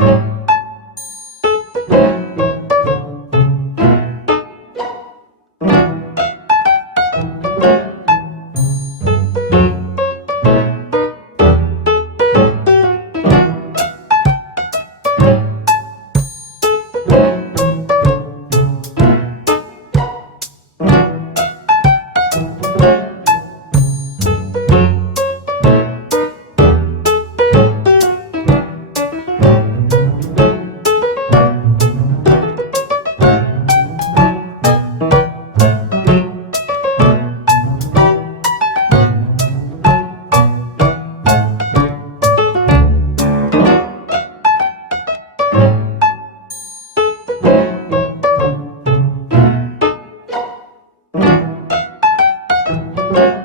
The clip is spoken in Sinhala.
thank you Thank you.